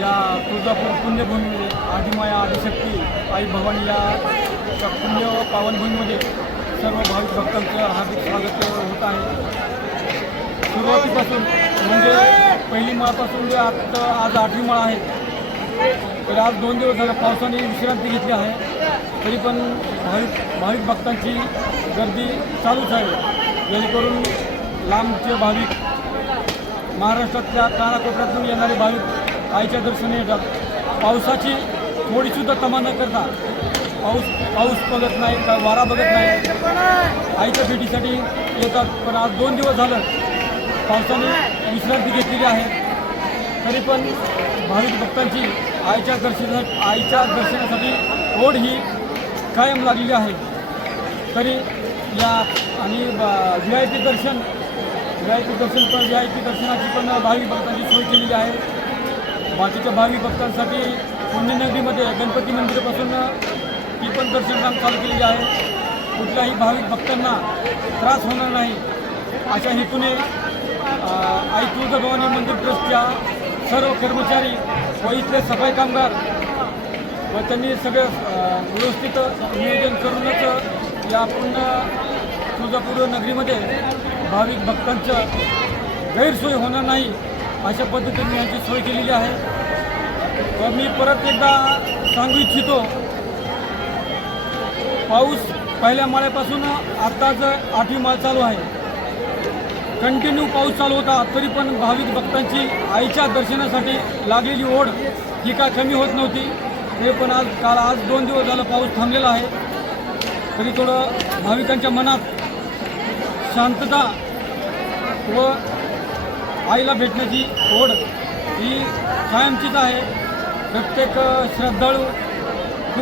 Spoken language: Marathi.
या तुळजापूर पुण्यभूमीमध्ये आदिमाया आदिशक्ती आई भवानी या पुण्य पावनभूमीमध्ये सर्व भाविक भक्तांचं हार्दिक स्वागत होत आहे. सुरुवातीपासून म्हणजे पहिली माळपासून जे आता आज आठवी माळ आहे तरी आज दोन दिवस झालं पावसाने विश्रांती घेतली आहे. तरी पण भाविक भाविक भक्तांची गर्दी चालूच आहे. जेणेकरून लांबचे भाविक महाराष्ट्रातल्या कानाकोपऱ्यातून येणारे भाविक आईच्या दर्शनी येतात. पावसाची थोडीसुद्धा तमा न करता पाऊस पाऊस बघत नाही का वारा बघत नाही आईच्या भेटीसाठी येतात. पण आज दोन दिवस झालं पावसाने विश्रांती घेतलेली आहे. तरी पण भाविक भक्तांची आईच्या दर्शना आईच्या दर्शनासाठी ओढ ही कायम लागलेली आहे. तरी या आणि व्ही आय पी दर्शन व्ही आय पी दर्शन पण व्ही आय पी दर्शनाची पण भाविक भक्तांची सोय केलेली आहे. बाकीच्या भाविक भक्तांसाठी पुण्यनगरीमध्ये गणपती मंदिरापासून ती पण दर्शन चालू केलेली आहे. कुठल्याही भाविक भक्तांना त्रास होणार नाही. अशा हेतूने आई तुळजाभवानी मंदिर ट्रस्टच्या सर्व कर्मचारी व इथले सफाई कामगार व त्यांनी सगळं व्यवस्थित नियोजन करूनच या पूर्ण तुळजापूर नगरीमध्ये भाविक भक्तांचं गैरसोय होणार नाही. अशा पद्धतीने यांची सोय केलेली आहे. तर मी परत एकदा सांगू इच्छितो. पाऊस पहिल्या माळ्यापासून आत्ताच आठवी माळ चालू आहे. कंटिन्यू पाऊस चालू होता तरी पण भाविक भक्तांची आईच्या दर्शनासाठी लागलेली ओढ ही काय कमी होत नव्हती ते पण आज काल आज दोन दिवस झालं पाऊस थांबलेला आहे. तरी थोडं भाविकांच्या मनात शांतता व आईला भेटण्याची ओढ ही कायमचीच आहे. प्रत्येक श्रद्धाळू